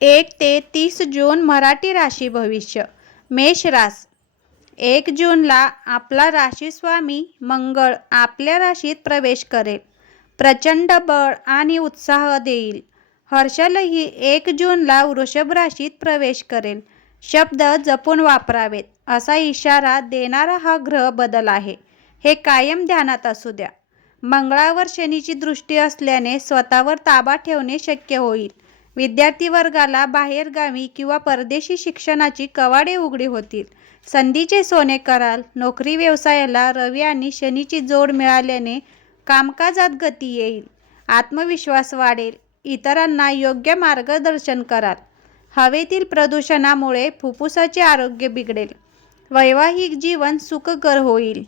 एक ते तीस जून मराठी राशी भविष्य. मेष रास. एक जूनला आपला राशीस्वामी मंगळ आपल्या राशीत प्रवेश करेल. प्रचंड बळ आणि उत्साह देईल. हर्षलही एक जूनला वृषभ राशीत प्रवेश करेल. शब्द जपून वापरावेत असा इशारा देणारा हा ग्रह बदल आहे. हे कायम ध्यानात असू द्या. मंगळावर शनीची दृष्टी असल्याने स्वतःवर ताबा ठेवणे शक्य होईल. विद्यार्थी वर्गाला बाहेरगावी किंवा परदेशी शिक्षणाची कवाडे उघडी होतील. संधीचे सोने कराल नोकरी व्यवसायाला रवी आणि शनीची जोड मिळाल्याने कामकाजात गती येईल. आत्मविश्वास वाढेल. इतरांना योग्य मार्गदर्शन कराल. हवेतील प्रदूषणामुळे फुफ्फुसाचे आरोग्य बिघडेल. वैवाहिक जीवन सुखकर होईल.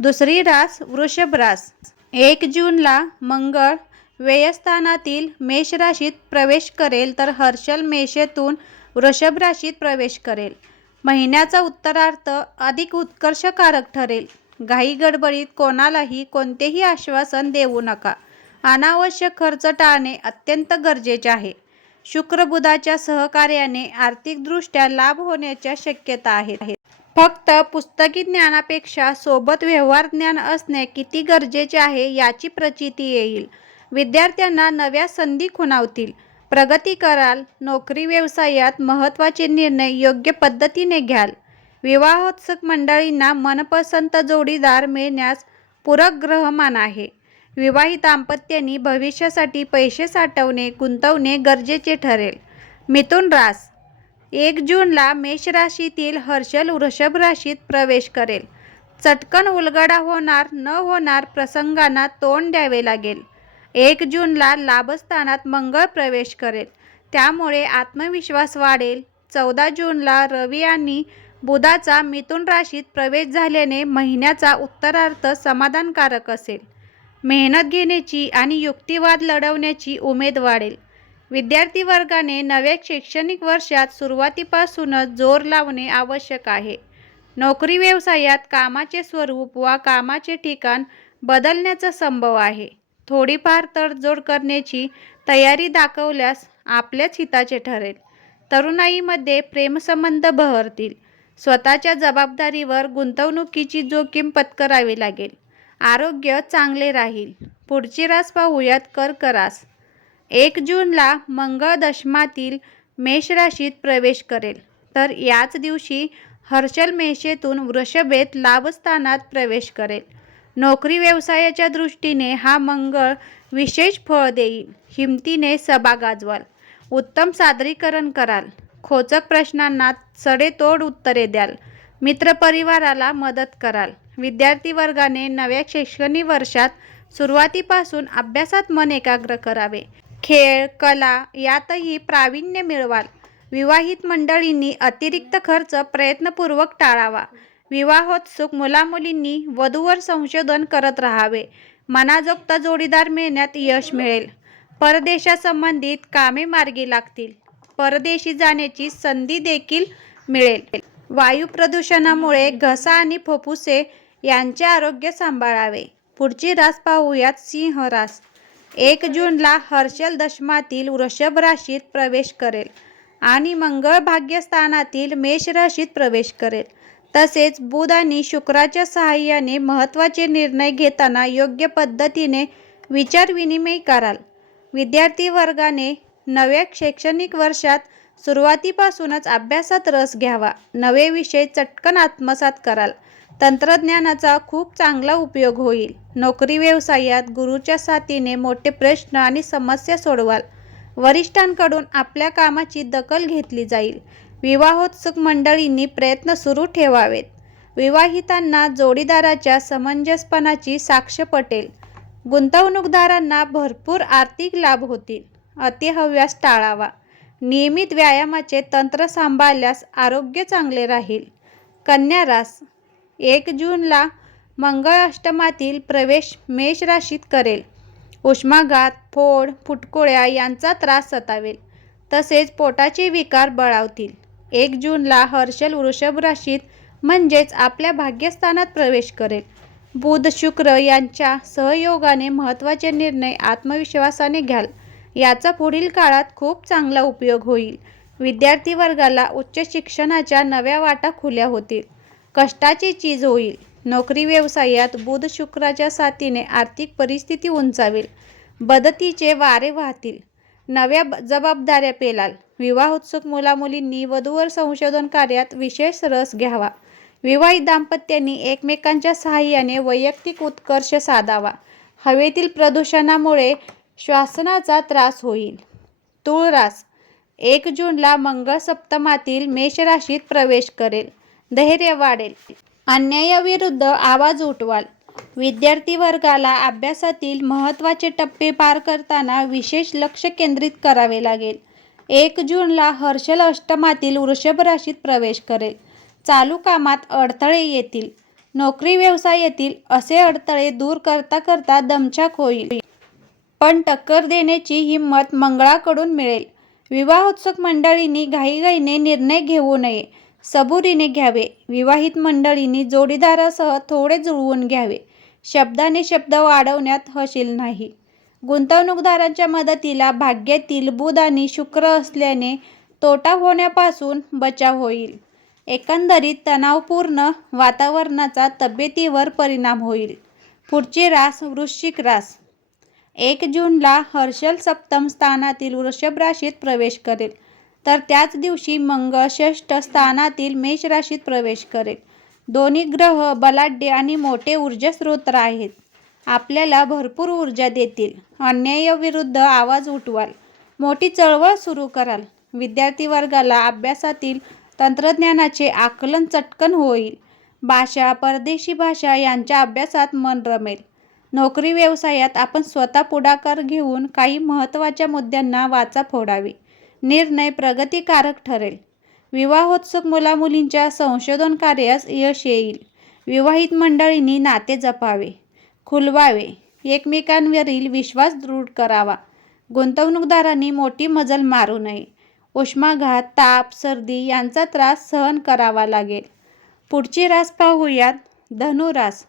दुसरी रास वृषभ रास. एक जूनला मंगळ व्ययस्थानातील मेष राशीत प्रवेश करेल तर हर्षल मेषेतून वृषभ राशीत प्रवेश करेल. महिन्याचा उत्तरार्थ अधिक उत्कर्षकारक ठरेल. घाई गडबडीत कोणालाही कोणतेही आश्वासन देऊ नका. अनावश्यक खर्च टाळणे अत्यंत गरजेचे आहे. शुक्र बुधाच्या सहकार्याने आर्थिकदृष्ट्या लाभ होण्याच्या शक्यता आहेत. फक्त पुस्तकी ज्ञानापेक्षा सोबत व्यवहार ज्ञान असणे किती गरजेचे आहे याची प्रचिती येईल. विद्यार्थ्यांना नव्या संधी खुणावतील. प्रगती कराल नोकरी व्यवसायात महत्त्वाचे निर्णय योग्य पद्धतीने घ्याल. विवाहोत्सुक मंडळींना मनपसंत जोडीदार मिळण्यास पूरक ग्रहमान आहे. विवाहित दाम्पत्यांनी भविष्यासाठी पैसे साठवणे गुंतवणे गरजेचे ठरेल. मिथुन रास एक जूनला मेष राशीतील हर्षल वृषभ राशीत प्रवेश करेल. चटकन उलगडा होणार न होणार प्रसंगांना तोंड द्यावे लागेल. एक जूनला लाभस्थानात मंगळ प्रवेश करेल. त्यामुळे आत्मविश्वास वाढेल. चौदा जूनला रवी आणि बुधाचा मिथुन राशीत प्रवेश झाल्याने महिन्याचा उत्तरार्थ समाधानकारक असेल. मेहनत घेण्याची आणि युक्तिवाद लढवण्याची उमेद वाढेल. विद्यार्थी वर्गाने नव्या शैक्षणिक वर्षात सुरुवातीपासूनच जोर लावणे आवश्यक आहे. नोकरी व्यवसायात कामाचे स्वरूप वा कामाचे ठिकाण बदलण्याचा संभव आहे. थोडीफार तडजोड करण्याची तयारी दाखवल्यास आपल्याच हिताचे ठरेल. तरुणाईमध्ये प्रेमसंबंध बहरतील. स्वतःच्या जबाबदारीवर गुंतवणुकीची जोखीम पत्करावी लागेल. आरोग्य चांगले राहील. पुढची रास पाहूयात कर्करास एक जूनला मंगळ दशमातील मेष राशीत प्रवेश करेल. तर याच दिवशी हर्षल मेषेतून वृषभेत लाभस्थानात प्रवेश करेल. नोकरी व्यवसायाच्या दृष्टीने हा मंगळ विशेष फळ देईल. हिमतीने सभा गाजवाल. उत्तम सादरीकरण कराल. खोचक प्रश्नांना सडेतोड उत्तरे द्याल. मित्रपरिवाराला मदत कराल. विद्यार्थी वर्गाने नव्या शैक्षणिक वर्षात सुरुवातीपासून अभ्यासात मन एकाग्र करावे. खेळ कला यातही प्रावीण्य मिळवाल. विवाहित मंडळींनी अतिरिक्त खर्च प्रयत्नपूर्वक टाळावा. विवाहोत्सुक मुलामुलींनी वधूवर संशोधन करत राहावे. मनाजोगता जोडीदार मिळण्यात यश मिळेल. परदेशासंबंधित कामे मार्गी लागतील. परदेशी जाण्याची संधी देखील मिळेल. वायू प्रदूषणामुळे घसा आणि फुफ्फुसे यांचे आरोग्य सांभाळावे. पुढची रास पाहूयात सिंह रास. एक जूनला हर्षल दशमातील वृषभ राशीत प्रवेश करेल आणि मंगळ भाग्यस्थानातील मेष राशीत प्रवेश करेल. तसेच बुध आणि शुक्राच्या सहाय्याने महत्त्वाचे निर्णय घेताना योग्य पद्धतीने विचारविनिमय कराल. विद्यार्थी वर्गाने नव्या शैक्षणिक वर्षात सुरुवातीपासूनच अभ्यासात रस घ्यावा. नवे विषय चटकन आत्मसात कराल. तंत्रज्ञानाचा खूप चांगला उपयोग होईल. नोकरी व्यवसायात गुरुच्या साथीने मोठे प्रश्न आणि समस्या सोडवाल. वरिष्ठांकडून आपल्या कामाची दखल घेतली जाईल. विवाहोत्सुक मंडळींनी प्रयत्न सुरू ठेवावेत. विवाहितांना जोडीदाराच्या समंजसपणाची साक्ष पटेल. गुंतवणूकदारांना भरपूर आर्थिक लाभ होतील. अतिहव्यास टाळावा. नियमित व्यायामाचे तंत्र सांभाळल्यास आरोग्य चांगले राहील. कन्या रास. एक जूनला मंगळ अष्टमातील प्रवेश मेष राशीत करेल. उष्माघात फोड फुटकुळ्या यांचा त्रास सतावेल. तसेच पोटाचे विकार बळावतील. एक जूनला हर्षल वृषभ राशीत म्हणजेच आपल्या भाग्यस्थानात प्रवेश करेल. बुध शुक्र यांच्या सहयोगाने महत्त्वाचे निर्णय आत्मविश्वासाने घ्याल. याचा पुढील काळात खूप चांगला उपयोग होईल. विद्यार्थी वर्गाला उच्च शिक्षणाच्या नव्या वाटा खुल्या होतील. कष्टाची चीज होईल. नोकरी व्यवसायात बुध शुक्राच्या साथीने आर्थिक परिस्थिती उंचावेल. बदतीचे वारे वाहतील. नव्या ब- जबाबदाऱ्या पेलाल. विवाहोत्सुक मुलामुलींनी वधूवर संशोधन कार्यात विशेष रस घ्यावा. विवाहित दाम्पत्यांनी एकमेकांच्या सहाय्याने वैयक्तिक उत्कर्ष साधावा. हवेतील प्रदूषणामुळे श्वासनाचा त्रास होईल. तुळरास एक जूनला मंगळ सप्तमातील मेष राशीत प्रवेश करेल. धैर्य वाढेल. अन्यायाविरुद्ध आवाज उठवाल. विद्यार्थी वर्गाला अभ्यासातील महत्त्वाचे टप्पे पार करताना विशेष लक्ष केंद्रित करावे लागेल. एक जूनला हर्षल अष्टमातील वृषभ राशीत प्रवेश करेल. चालू कामात अडथळे येतील. नोकरी व्यवसाय येतील असे अडथळे दूर करता करता दमछाक होईल. पण टक्कर देण्याची हिंमत मंगळाकडून मिळेल. विवाहोत्सुक मंडळींनी घाईघाईने निर्णय घेऊ नये. सबुरीने घ्यावे. विवाहित मंडळींनी जोडीदारासह थोडे जुळवून घ्यावे. शब्दाने शब्द वाढवण्यात हशील नाही. गुंतवणूकदारांच्या मदतीला भाग्यातील बुध आणि शुक्र असल्याने तोटा होण्यापासून बचाव होईल. एकंदरीत तणावपूर्ण वातावरणाचा तब्येतीवर परिणाम होईल. पुढची रास वृश्चिक रास. एक जूनला हर्षल सप्तम स्थानातील वृषभ राशीत प्रवेश करेल. तर त्याच दिवशी मंगळ षष्ठ स्थानातील मेष राशीत प्रवेश करेल. दोन्ही ग्रह बलाढ्य आणि मोठे ऊर्जास्रोत आहेत. आपल्याला भरपूर ऊर्जा देतील. अन्यायाविरुद्ध आवाज उठवाल. मोठी चळवळ सुरू कराल. विद्यार्थी वर्गाला अभ्यासातील तंत्रज्ञानाचे आकलन चटकन होईल. भाषा परदेशी भाषा यांच्या अभ्यासात मन रमेल. नोकरी व्यवसायात आपण स्वतः पुढाकार घेऊन काही महत्त्वाच्या मुद्द्यांना वाचा फोडावी. निर्णय प्रगतिकारक ठरेल. विवाहोत्सुक मुलामुलींच्या संशोधन कार्यास यश येईल. विवाहित मंडळींनी नाते जपावे खुलवावे एकमेकांवरील विश्वास दृढ करावा. गुंतवणूकदारांनी मोठी मजल मारू नये. उष्माघात ताप सर्दी यांचा त्रास सहन करावा लागेल. पुढची रास पाहूयात धनुरास.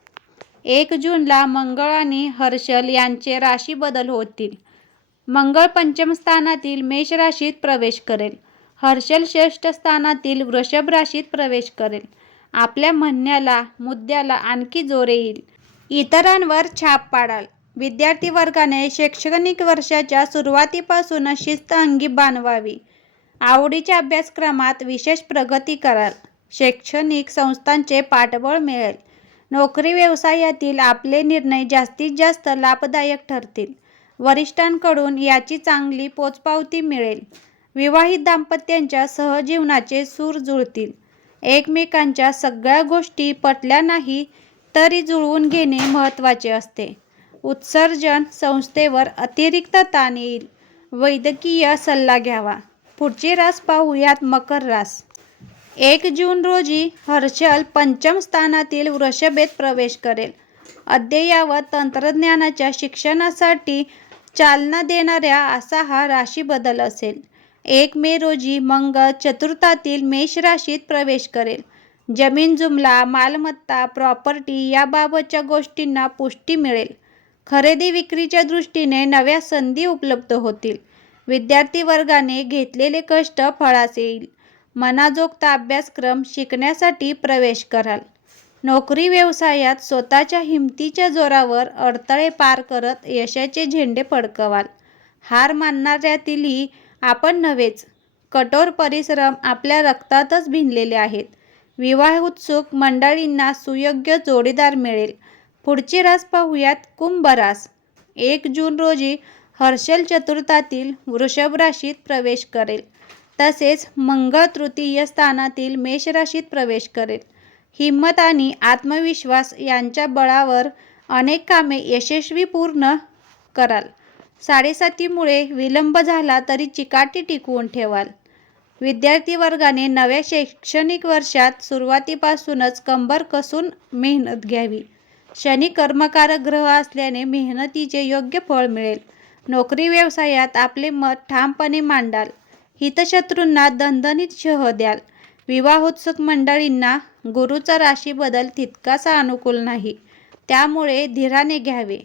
एक जूनला मंगळ आणि हर्षल यांचे राशी बदल होतील. मंगळ पंचम स्थानातील मेष राशीत प्रवेश करेल. हर्षल श्रेष्ठ स्थानातील वृषभ राशीत प्रवेश करेल. आपल्या म्हणण्याला मुद्द्याला आणखी जोर येईल. इतरांवर छाप पाडाल. विद्यार्थी वर्गाने शैक्षणिक वर्षाच्या सुरुवातीपासून शिस्त अंगी बांधवावी. आवडीच्या अभ्यासक्रमात विशेष प्रगती कराल. शैक्षणिक संस्थांचे पाठबळ मिळेल. नोकरी व्यवसायातील आपले निर्णय जास्तीत जास्त लाभदायक ठरतील. वरिष्ठांकडून याची चांगली पोचपावती मिळेल. विवाहित दाम्पत्यांच्या सहजीवनाचे सूर जुळतील. एकमेकांच्या सगळ्या गोष्टी पटल्या नाही तरी जुळवून घेणे महत्त्वाचे असते. उत्सर्जन संस्थेवर अतिरिक्त ताण येईल. वैद्यकीय सल्ला घ्यावा. पुढची रास पाहूयात मकर रास. एक जून रोजी हर्षल पंचम स्थानातील वृषभेत प्रवेश करेल. अद्ययावत तंत्रज्ञानाच्या शिक्षणासाठी चालना देणाऱ्या असा हा राशी बदल असेल. एक मे रोजी मंगळ चतुर्थातील मेष राशीत प्रवेश करेल. जमीन जुमला मालमत्ता प्रॉपर्टी याबाबतच्या गोष्टींना पुष्टी मिळेल. खरेदी विक्रीच्या दृष्टीने नव्या संधी उपलब्ध होतील. विद्यार्थी वर्गाने घेतलेले कष्ट फळास येईल. मनाजोगता अभ्यासक्रम शिकण्यासाठी प्रवेश कराल. नोकरी व्यवसायात स्वतःच्या हिमतीच्या जोरावर अडथळे पार करत यशाचे झेंडे फडकवाल. हार मानणाऱ्यातीलही आपण नव्हेच कठोर परिश्रम आपल्या रक्तातच भिनलेले आहेत. विवाह उत्सुक मंडळींना सुयोग्य जोडीदार मिळेल. पुढची रास पाहूयात कुंभ रास. एक जून रोजी हर्षल चतुर्थातील वृषभ राशीत प्रवेश करेल. तसेच मंगळ तृतीय स्थानातील मेष राशीत प्रवेश करेल. हिंमत आणि आत्मविश्वास यांच्या बळावर अनेक कामे यशस्वी पूर्ण कराल. साडेसातीमुळे विलंब झाला तरी चिकाटी टिकवून ठेवाल. विद्यार्थी वर्गाने नव्या शैक्षणिक वर्षात सुरुवातीपासूनच कंबर कसून मेहनत घ्यावी. शनी कर्मकारक ग्रह असल्याने मेहनतीचे योग्य फळ मिळेल. नोकरी व्यवसायात आपले मत ठामपणे मांडाल. हितशत्रूंना दणदणीत शह द्याल. विवाहोत्सुक मंडळींना गुरुचा राशी बदल तितकासा अनुकूल नाही. त्यामुळे धीराने घ्यावे.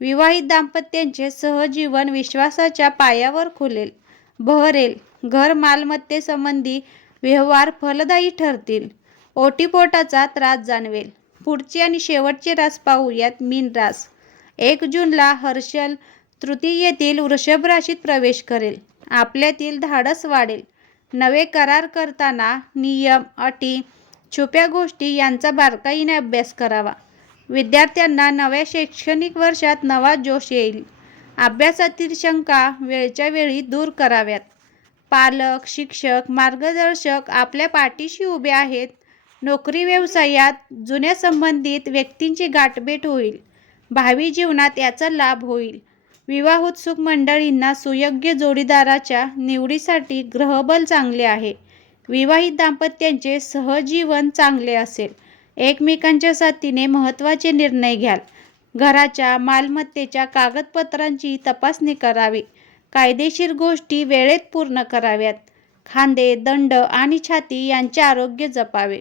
विवाहित दाम्पत्यांचे सहजीवन विश्वासाच्या पायावर खुलेल. बहरेल. घर मालमत्तेसंबंधी व्यवहार फलदायी ठरतील. ओटीपोटाचा त्रास जाणवेल. पुढची आणि शेवटची रास पाहूयात मीन रास. एक जूनला हर्षल तृतीयेतील वृषभ राशीत प्रवेश करेल. आपल्यातील धाडस वाढेल. नवे करार करताना नियम अटी छुप्या गोष्टी यांचा बारकाईने अभ्यास करावा. विद्यार्थ्यांना नव्या शैक्षणिक वर्षात नवा जोश येईल. अभ्यासातील शंका वेळच्या वेळी दूर कराव्यात. पालक शिक्षक मार्गदर्शक आपल्या पाठीशी उभे आहेत. नोकरी व्यवसायात जुन्या संबंधित व्यक्तींची गाठभेट होईल. भावी जीवनात याचा लाभ होईल. विवाहोत्सुक मंडळींना सुयोग्य जोडीदाराच्या निवडीसाठी ग्रहबल चांगले आहे. विवाहित दाम्पत्यांचे सहजीवन चांगले असेल. एकमेकांच्या साथीने महत्त्वाचे निर्णय घ्याल. घराच्या मालमत्तेच्या कागदपत्रांची तपासणी करावी. कायदेशीर गोष्टी वेळेत पूर्ण कराव्यात. खांदे दंड आणि छाती यांचे आरोग्य जपावे.